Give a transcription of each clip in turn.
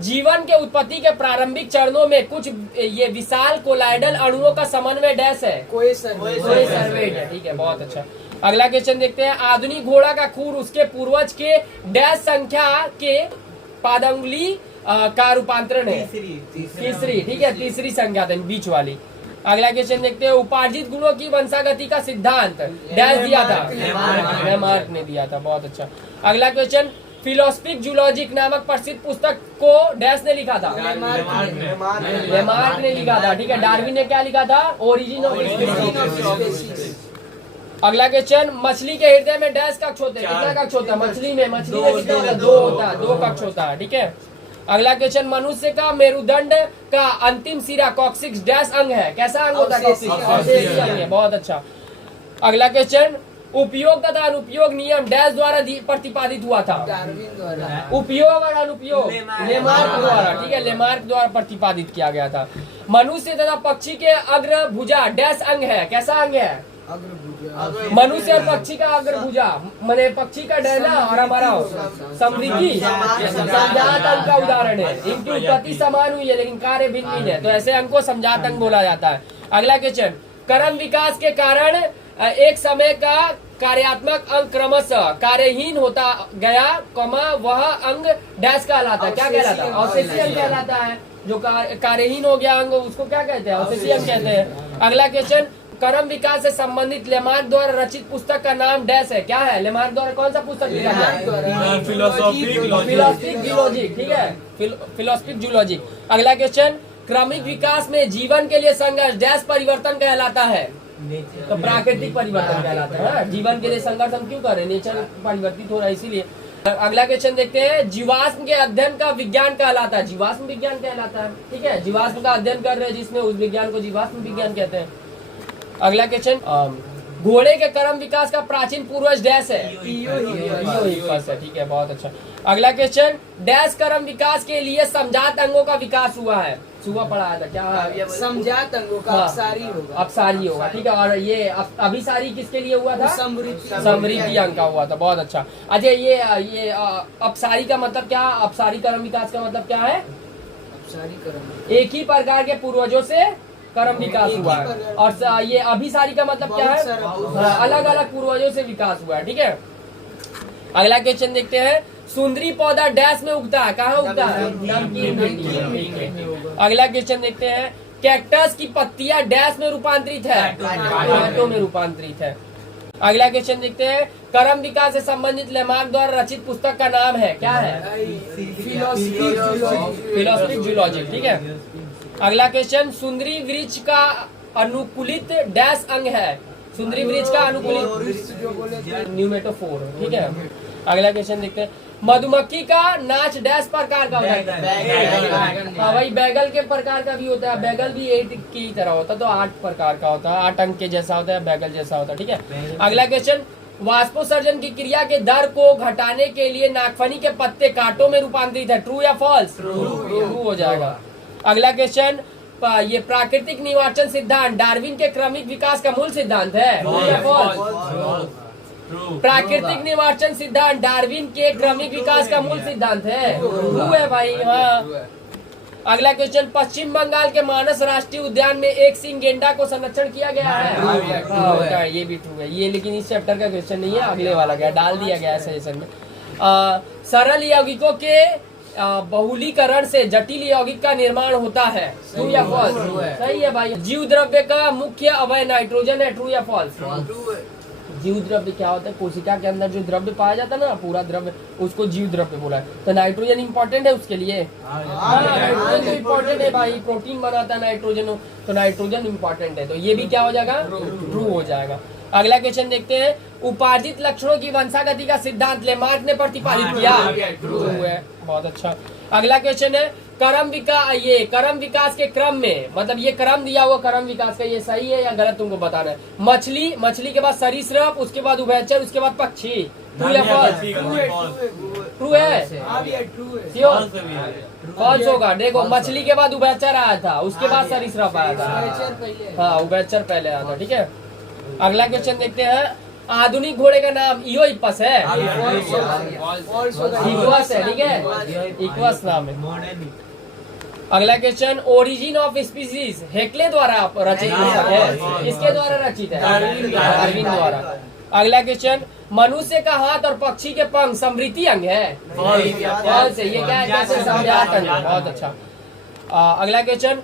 जीवन के उत्पत्ति के प्रारंभिक चरणों में कुछ ये विशाल कोलाइडल अणुओं का समन्वय डैश है, कोएसर्वेट है। ठीक है, बहुत अच्छा। अगला क्वेश्चन देखते हैं, आधुनिक घोड़ा का खूर उसके पूर्वज के डैश संख्या के पादंगुली का रूपांतरण है, तीसरी। ठीक है, तीसरी संख्या था बीच वाली। अगला क्वेश्चन देखते हैं, उपार्जित गुणों की वंशागति का सिद्धांत डैश दिया था, लेमार्क ने दिया था। बहुत अच्छा। अगला क्वेश्चन, फिलोसफिक जूलॉजिक नामक प्रसिद्ध पुस्तक को डैश ने लिखा था, लेमार्क ने लिखा था। ठीक है, डार्विन ने क्या लिखा था, ओरिजिन ऑफ स्पीशीज। अगला क्वेश्चन, मछली के हृदय में डैश कक्ष होते हैं, कितना कक्ष होता है मछली में कितना होता है, 2 होता है, 2 कक्ष होता है। ठीक है। अगला क्वेश्चन, मनुष्य का मेरुदंड का अंतिम सिरा कॉक्सिक्स डैश अंग है, कैसा अंग होता है, कॉक्सिक्स अंग है। बहुत अच्छा। अगला क्वेश्चन, उपयोग तथा अनुपयोग नियम डैश द्वारा प्रतिपादित हुआ था, उपयोग और अनुपयोग लेमार्क द्वारा। ठीक है, लेमार्क द्वारा प्रतिपादित किया गया था। मनुष्य तथा पक्षी के अग्र भुजा डैश अंग है, कैसा अंग है, मनुष्य और पक्षी का अग्रभुजा, मैंने पक्षी का डैना और हमारा समृद्धि संजात अंग का उदाहरण है। इनकी उत्पत्ति समान हुई है लेकिन कार्य भिन्न भिन्न है, तो ऐसे अंग को संजात अंग बोला जाता है। अगला क्वेश्चन, कर्म विकास के कारण एक समय का कार्यात्मक अंग क्रमशः कार्यहीन होता गया, वह अंग डैश कहलाता है, क्या कहलाता है, अवशेषी अंग कहलाता है। जो कार्यहीन हो गया अंग उसको क्या कहते हैं, अवशेषी अंग कहते हैं। अगला क्वेश्चन, कर्म विकास से संबंधित लेमार्क द्वारा रचित पुस्तक का नाम डैश है, क्या है, लेमार्क द्वारा कौन सा पुस्तक लिखा गया, फिलोसफिक जूलॉजिक। ठीक है, फिलोसफिक जूलॉजिक। अगला क्वेश्चन, क्रमिक विकास में जीवन के लिए संघर्ष डैश परिवर्तन कहलाता है, तो प्राकृतिक परिवर्तन कहलाता है। जीवन के लिए संघर्ष हम क्यों कर रहे हैं, नेचर परिवर्तित हो रहा है इसीलिए। अगला क्वेश्चन देखते हैं, जीवाश्म के अध्ययन का विज्ञान कहलाता है, जीवाश्म विज्ञान कहलाता है। ठीक है, जीवाश्म का अध्ययन कर रहे हैं जिसमें उस विज्ञान को जीवाश्म विज्ञान कहते हैं। अगला क्वेश्चन, घोड़े के कर्म विकास का प्राचीन पूर्वज डैश है, ठीक है, बहुत अच्छा। अगला क्वेश्चन, डैश कर्म विकास के लिए समजात अंगों का विकास हुआ है, सुबह पढ़ाया था, क्या समजात अंगों का अपसारी होगा। ठीक है, और ये अभिसारी किसके लिए हुआ था, समृद्धि अंग का हुआ था। बहुत अच्छा। अच्छा, ये अपसारी का मतलब क्या, अपसारी कर्म विकास का मतलब क्या है, एक ही प्रकार के पूर्वजों से कर्म विकास हुआ है। और ये अभिसारी का मतलब क्या है, अलग अलग पूर्वजों से विकास हुआ है। ठीक है। अगला क्वेश्चन देखते हैं, सुंदरी पौधा डैश में उगता है, कहाँ उगता है, नमकीन मिट्टी। अगला क्वेश्चन देखते हैं, कैक्टस की पत्तियां डैश में रूपांतरित है, टमाटो में रूपांतरित है। अगला क्वेश्चन देखते हैं, कर्म विकास से संबंधित लेमार्क द्वारा रचित पुस्तक का नाम है, क्या है, फिलोसफिक जूलॉजिक। ठीक है। अगला क्वेश्चन, सुंदरी वृक्ष का अनुकूलित डैश अंग है, सुंदरी वृक्ष का अनुकूलित न्यूमेटोफोर। ठीक है। अगला क्वेश्चन देखते हैं, मधुमक्खी का नाच डैश प्रकार का होता है, वही बैगल के प्रकार का भी होता है, बैगल भी 8 की तरह होता है, तो 8 प्रकार का होता है, 8 अंक के जैसा होता है, बैगल जैसा होता है। ठीक है। अगला क्वेश्चन, वाष्पोत्सर्जन की क्रिया के दर को घटाने के लिए नागफनी के पत्ते कांटों में रूपांतरित है, ट्रू या फॉल्स, ट्रू हो जाएगा। अगला क्वेश्चन, ये प्राकृतिक निवार्चन सिद्धांत डार्विन के क्रमिक विकास का मूल सिद्धांत है, ट्रू या फॉल्स, प्राकृतिक निवार्चन सिद्धांत डार्विन के क्रमिक विकास का मूल सिद्धांत है, ट्रू है भाई, हाँ। अगला क्वेश्चन, पश्चिम बंगाल के मानस राष्ट्रीय उद्यान में एक सिंह गेंडा को संरक्षण किया गया है, हाँ, ये भी ट्रू है। ये लेकिन इस चैप्टर का क्वेश्चन नहीं है, अगले वाला गया डाल दिया गया है सजेशन में। सरल यौगिकों के बहुलीकरण से जटिल यौगिक का निर्माण होता है, ट्रू या फॉल्स, सही है भाई। जीव द्रव्य का मुख्य अवयव नाइट्रोजन है, ट्रू या फॉल्स, जीव द्रव्य क्या होता है, कोशिका के अंदर जो द्रव्य पाया जाता है ना, पूरा द्रव्य, उसको जीव द्रव्य बोला है। तो नाइट्रोजन इम्पोर्टेंट है उसके लिए, नाइट्रोजन तो इम्पोर्टेंट है भाई, प्रोटीन बनाता है नाइट्रोजन, तो नाइट्रोजन इम्पोर्टेंट है, तो ये भी क्या हो जाएगा, ट्रू हो जाएगा। अगला क्वेश्चन देखते हैं, उपार्जित लक्षणों की वंशागति का सिद्धांत लेमार्क ने प्रतिपादित किया, ट्रू है, बहुत अच्छा। अगला क्वेश्चन है, कर्म विकास के क्रम में, मतलब ये क्रम दिया हुआ कर्म विकास का, ये सही है या गलत तुमको बताना है। मछली के बाद सरीसृप, उसके बाद उभयचर, उसके बाद पक्षी, ट्रू या फॉल्स, ट्रू है, फॉल्स होगा। देखो, मछली के बाद उभयचर आया था, उसके बाद सरीसृप आया था, हाँ, उभयचर पहले आया था। ठीक है। अगला क्वेश्चन देखते हैं, आधुनिक घोड़े का नाम इओहिपस है, इक्वस है, ठीक है, इक्वस नाम है। अगला क्वेश्चन, ओरिजिन ऑफ स्पीसीज हेक्ले द्वारा रचित पुस्तक है, किसके द्वारा रचित है? डार्विन द्वारा। अगला क्वेश्चन, मनुष्य का हाथ और पक्षी के पंख समृद्धि अंग है, कौन से? ये क्या है? कैसे? समझात अंग। बहुत अच्छा। अगला क्वेश्चन,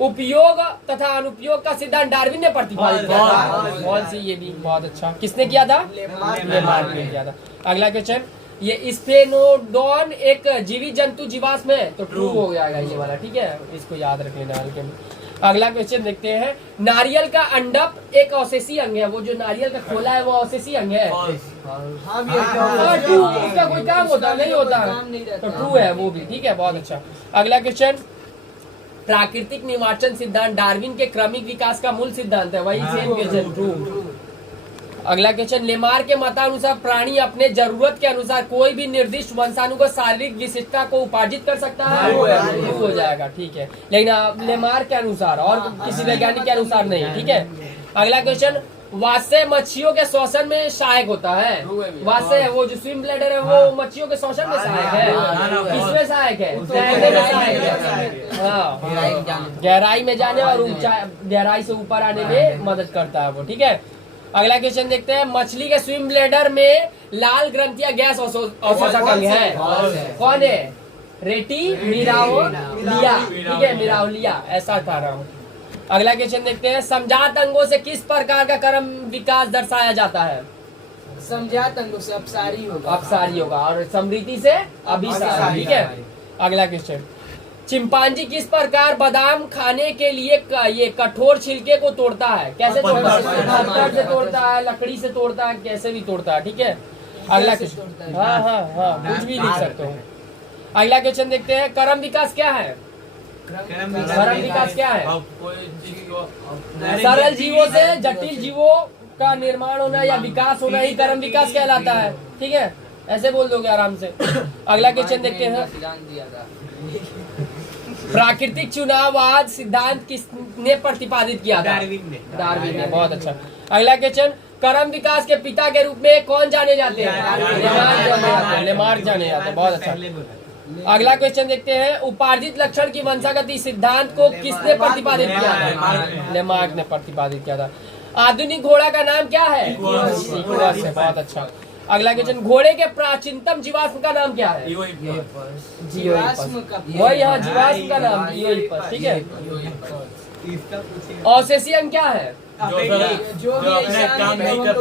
उपयोग तथा अनुपयोग का सिद्धांत डार्विन ने प्रतिपादित किया था, कौन सी? ये भी बहुत अच्छा। किसने किया था? लेमार्क ने किया था। अगला क्वेश्चन, ये स्फेनोडोन एक जीवित जंतु जीवाश्म है, तो ट्रू हो जाएगा ये वाला, ठीक है, इसको याद रख लेना हल्के में। अगला क्वेश्चन देखते हैं, नारियल का अंडप एक अवशेषी अंग है, वो जो नारियल का खोला है वो अवशेषी अंग है। ट्रू, उसका कोई काम होता नहीं होता, तो ट्रू है वो भी, ठीक है, बहुत अच्छा। अगला क्वेश्चन, प्राकृतिक निवार्चन सिद्धांत डार्विन के क्रमिक विकास का मूल सिद्धांत है, वही सेम क्वेश्चन, ट्रू। अगला क्वेश्चन, लेमार्क के मतानुसार प्राणी अपने जरूरत के अनुसार कोई भी निर्दिष्ट वंशानुगत शारीरिक विशिष्टता को उपार्जित कर सकता है, हो जाएगा, ठीक है, लेकिन लेमार्क के अनुसार और किसी वैज्ञानिक के अनुसार नहीं, ठीक है। अगला क्वेश्चन, वात्स्य मच्छियों के श्वसन में सहायक होता है, वात्स्य वो जो स्विम ब्लैडर है वो मच्छियों के श्वसन में सहायक है, किसमें सहायक है? तैरने में सहायक है, हाँ, गहराई में जाने और गहराई से ऊपर आने में मदद करता है वो, ठीक है। अगला क्वेश्चन देखते हैं, मछली के स्विम ब्लैडर में लाल ग्रंथियां गैस अवशोषक अंग है, कौन है? रेटी मिराओलिया, ठीक है, मिराओलिया, ऐसा था नाम। अगला क्वेश्चन देखते हैं, समझात अंगों से किस प्रकार का क्रम विकास दर्शाया जाता है? समझात अंगों से अपसारी होगा, अपसारी होगा, और समृद्धि से अभिसारी, ठीक है। अगला क्वेश्चन, चिंपांजी किस प्रकार बादाम खाने के लिए ये कठोर छिलके को तोड़ता है? कैसे तोड़ता है? पत्थर से तोड़ता है, लकड़ी से तोड़ता है, कैसे भी तोड़ता है, ठीक है। अगला क्वेश्चन, हाँ हाँ हाँ, कुछ भी लिख सकते हो। अगला क्वेश्चन देखते हैं, क्रम विकास क्या है? क्रम विकास क्या है? सरल जीवों से जटिल जीवों का निर्माण होना या विकास होना ही क्रम विकास कहलाता है, ठीक है, ऐसे बोल दोगे आराम से। अगला क्वेश्चन देखते हैं, प्राकृतिक चुनाववाद सिद्धांत किसने प्रतिपादित किया था? डार्विन ने, बहुत अच्छा। अगला क्वेश्चन, क्रम विकास के पिता के रूप में कौन जाने जाते हैं? लेमार्क जाने जाते हैं, बहुत अच्छा। अगला क्वेश्चन देखते हैं, उपार्जित लक्षण की वंशागति सिद्धांत को किसने प्रतिपादित किया था? लेमार्क ने प्रतिपादित किया था। आधुनिक घोड़ा का नाम क्या है? इक्वस है, बहुत अच्छा। अगला क्वेश्चन, घोड़े के प्राचीनतम जीवाश्म का नाम क्या है? जियोहिपस, वही, यहाँ जीवाश्म का नाम जियोहिपस, ठीक है। अवशेषी अंग क्या है? जो अपने काम नहीं कर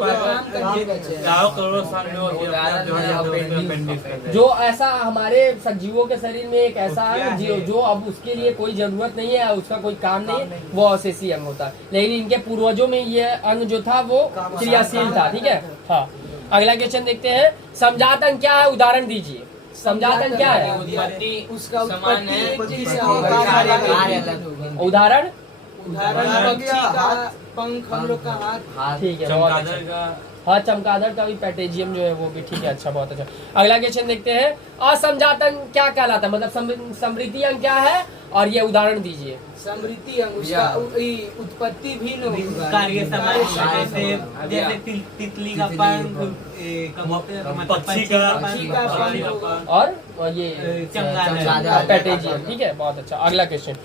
जो ऐसा हमारे सजीवों के शरीर में एक ऐसा अंग जो अब उसके लिए कोई जरूरत नहीं है, उसका कोई काम नहीं है, वो अवशेषी अंग होता है, लेकिन इनके पूर्वजों में ये अंग जो था वो क्रियाशील था, ठीक है, हाँ। अगला क्वेश्चन देखते हैं, समझात अंग क्या है? उदाहरण दीजिए। समझात अंग क्या है? उसका समान है, उदाहरण पक्षी का पंख, हम लोग का हाथ, ठीक है, बहुत अच्छा। हाँ, चमगादड़ का भी पैटेजियम जो है वो भी, ठीक है, अच्छा, बहुत अच्छा। अगला क्वेश्चन देखते हैं, असमझात अंग क्या कहलाता है? मतलब समृद्धि अंग क्या है, और ये उदाहरण दीजिए। समृद्धि अंग उसका उत्पत्ति भिन्न होगा, कार्य समान, जैसे तितली का पंख, पक्षी का और ये पैटेजियम, ठीक है, बहुत अच्छा। अगला क्वेश्चन,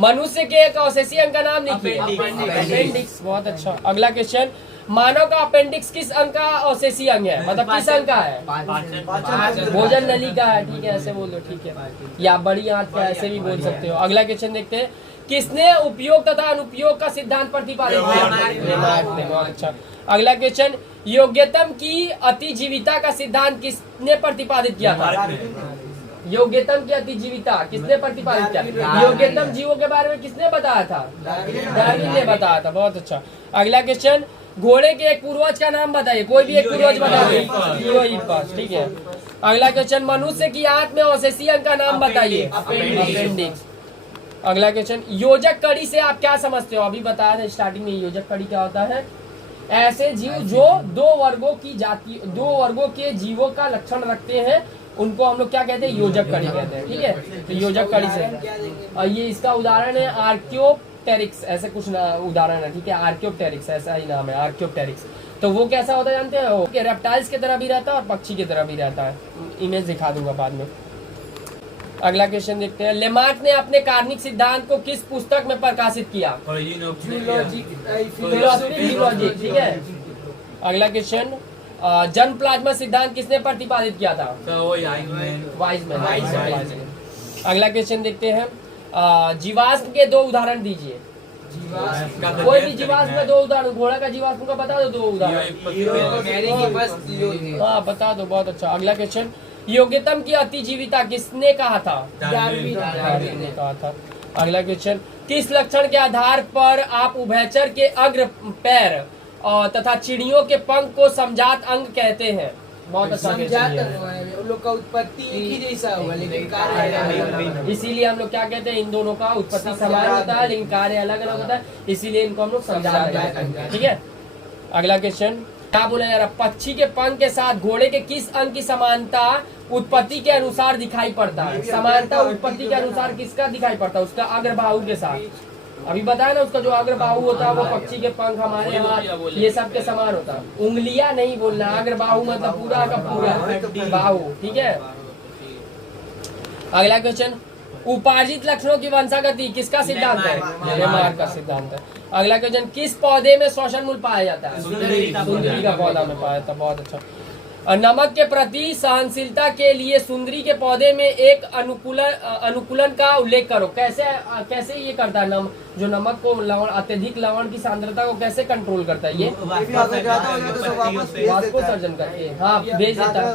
मनुष्य के एक अवशेषी अंग का नाम लिखिए। अपेंडिक्स, बहुत अच्छा। अगला क्वेश्चन, मानव का अपेंडिक्स किस अंग का अवशेषी अंग है? मतलब किस अंग का है? भोजन नली का है, ठीक है, ऐसे बोल दो, ठीक है, या बड़ी आंत का, ऐसे भी बोल सकते हो। अगला क्वेश्चन देखते हैं, किसने उपयोग तथा अनुपयोग का सिद्धांत प्रतिपादित किया? बहुत अच्छा। अगला क्वेश्चन, योग्यतम की अतिजीविता का सिद्धांत किसने प्रतिपादित किया था? योग्यतम की अतिजीविता किसने प्रतिपादित किया? योग्यतम जीवों के बारे में किसने बताया था? डार्विन ने बताया था, बहुत अच्छा। अगला क्वेश्चन, घोड़े के एक पूर्वज का नाम बताइए, कोई भी एक पूर्वज बताइए। इओहिपस, ठीक है। अगला क्वेश्चन, मनुष्य की आंत में अवशेषी अंग का नाम बताइए। अपेंडिक्स। अगला क्वेश्चन, योजक कड़ी से आप क्या समझते हो? अभी बताया था स्टार्टिंग में, योजक कड़ी क्या होता है? ऐसे जीव जो दो वर्गों के जीवों का लक्षण रखते हैं, उनको हम लोग क्या कहते हैं? योजक कड़ी कहते हैं, ठीक है। तो योजक कड़ी से, और ये इसका उदाहरण है आर्कियोप्टेरिक्स, ऐसे कुछ उदाहरण है, ठीक है, आर्कियोप्टेरिक्स ऐसा ही नाम है, आर्कियोप्टेरिक्स। तो वो कैसा होता है जानते हैं, वो कि रेप्टाइल्स की तरह भी रहता है और पक्षी की तरह भी रहता है। इमेज दिखा दूंगा बाद में। अगला क्वेश्चन देखते हैं, लेमार्क ने अपने कार्निक सिद्धांत को किस पुस्तक में प्रकाशित किया? फिलोलॉजी, ठीक है। अगला क्वेश्चन, जन प्लाज्मा सिद्धांत किसने प्रतिपादित किया था? वाइजमैन। अगला क्वेश्चन देखते हैं, जीवाश्म के 2 उदाहरण दीजिए। कोई भी जीवाश्म में 2 उदाहरण, घोड़ा का जीवाश्म का बता दो 2 उदाहरण। हाँ बता दो, बहुत अच्छा। अगला क्वेश्चन, योग्यतम की अतिजीविता किसने कहा था? डार्विन ने कहा था। अगला क्वेश्चन, किस लक्षण के आधार पर आप उभयचर के अग्र पैर तथा चिड़ियों के पंख को समजात अंग कहते हैं? बहुत अच्छा क्वेश्चन। लोग का उत्पत्ति एक ही जैसा हुआ लेकिन कार्य, इसीलिए हम लोग क्या कहते हैं, इन दोनों का उत्पत्ति समान होता है लेकिन कार्य अलग अलग होता है, इसीलिए इनको हम लोग समझाते हैं, ठीक है। अगला क्वेश्चन, क्या बोला यार, पक्षी के पंख के साथ घोड़े के किस अंग की समानता उत्पत्ति के अनुसार दिखाई पड़ता है? समानता उत्पत्ति के अनुसार किसका दिखाई पड़ता है? उसका अग्रबाहु के साथ। अभी बताया ना, उसका जो अग्रबाहु होता है वो पक्षी के पंख, हमारे हाथ, ये सब के समान होता है। उंगलियां नहीं बोलना, अग्रबाहु मतलब पूरा का पूरा बाहु, ठीक है। अगला क्वेश्चन, उपार्जित लक्षणों की वंशागति किसका सिद्धांत है? लेमार्क का सिद्धांत है। अगला क्वेश्चन, किस पौधे में श्वसन मूल पाया जाता है? सुंदरी का पौधा में पाया जाता है, बहुत अच्छा। नमक के प्रति सहनशीलता के लिए सुंदरी के पौधे में एक अनुकूलन का उल्लेख करो। कैसे ये करता है? जो नमक को लवण, अत्यधिक लवण की सांद्रता को कैसे कंट्रोल करता है? ये वाष्पोत्सर्जन करके, हाँ, भेज देता है।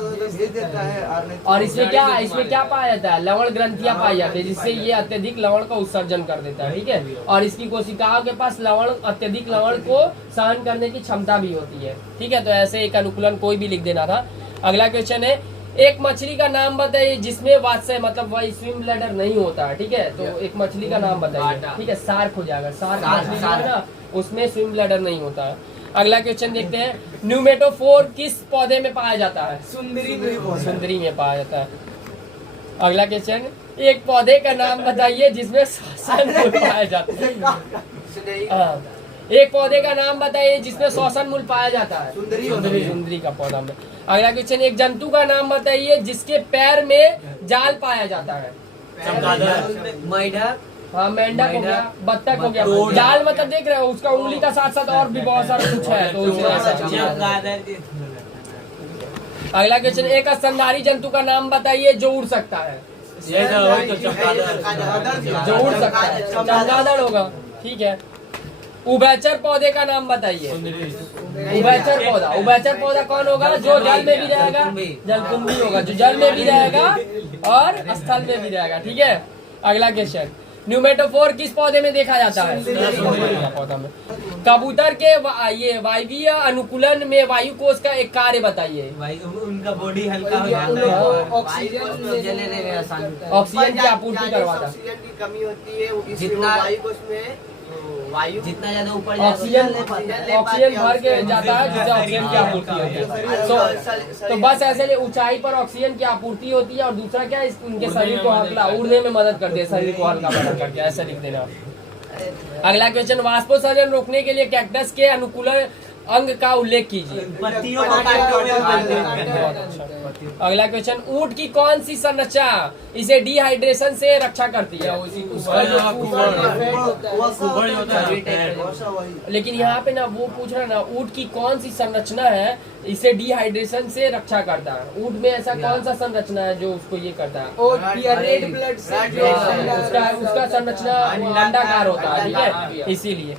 और इसमें क्या पाया जाता है? लवण ग्रंथियां पाई जाती है, जिससे ये अत्यधिक लवण का उत्सर्जन कर देता है, ठीक है। और इसकी कोशिकाओं के पास अत्यधिक लवण को सहन करने की क्षमता भी होती है, ठीक है। तो ऐसे एक अनुकूलन कोई भी लिख देना था। अगला क्वेश्चन है, एक मछली का नाम बताइए जिसमें वात्सल्य मतलब वही स्विम ब्लैडर नहीं होता है, ठीक है। तो एक मछली का नाम बताइए, ठीक है। शार्क हो जाएगा, शार्क मछली है ना, उसमें स्विम ब्लैडर नहीं होता है। अगला क्वेश्चन देखते हैं, न्यूमेटोफोर किस पौधे में पाया जाता है? सुंदरी में पाया जाता है। अगला क्वेश्चन, एक पौधे का नाम बताइए जिसमें श्वसन मूल पाया जाता है। एक पौधे का नाम बताइए जिसमें श्वसन मूल पाया जाता है? सुंदरी का पौधा में। अगला क्वेश्चन, एक जंतु का नाम बताइए जिसके पैर में जाल पाया जाता है? हाँ, मेंढक हो गया, बत्तख हो गया। जाल मतलब देख रहे हो, उसका उंगली का साथ साथ और भी बहुत सारा कुछ है, तो अगला क्वेश्चन, एक स्तनधारी जंतु का नाम बताइए जो उड़ सकता है? जो उड़ सकता है चमगादड़ होगा, ठीक है। उभयचर पौधे का नाम बताइए। उभयचर पौधा कौन होगा? जो जल में भी रहेगा, जलकुंभी होगा, जो जल में भी रहेगा और स्थल में भी रहेगा, ठीक है। अगला क्वेश्चन, न्यूमेटोफोर किस पौधे में देखा जाता है? पौधा में। कबूतर के ये वायवीय अनुकूलन में वायु कोश का एक कार्य बताइए। उनका बॉडी हल्का हो जाता है, ऑक्सीजन की आपूर्ति करवाता है। ऑक्सीजन की कमी होती है, जितना वायु कोश में वायु जितना ज्यादा ऊपर ऑक्सीजन भर के जाता है, जिससे ऑक्सीजन की आपूर्ति होती है। तो बस ऐसे ऊंचाई पर ऑक्सीजन की आपूर्ति होती है, और दूसरा क्या है, उनके शरीर को हल्का उड़ने में मदद करती है, शरीर को हल्का मदद करती है, ऐसा लिख देना। अगला क्वेश्चन, वाष्पोत्सर्जन रोकने के लिए कैक्टस के अनुकूलन अंग का उल्लेख कीजिए। अगला क्वेश्चन, ऊंट की कौन सी संरचना इसे डिहाइड्रेशन से रक्षा करती है? लेकिन यहाँ पे ना वो पूछ रहा ना, ऊंट की कौन सी संरचना है इसे डिहाइड्रेशन से रक्षा करता है? ऊंट में ऐसा कौन सा संरचना है जो उसको ये करता है? रेड ब्लड उसका संरचना अंडाकार होता है, ठीक है, इसीलिए।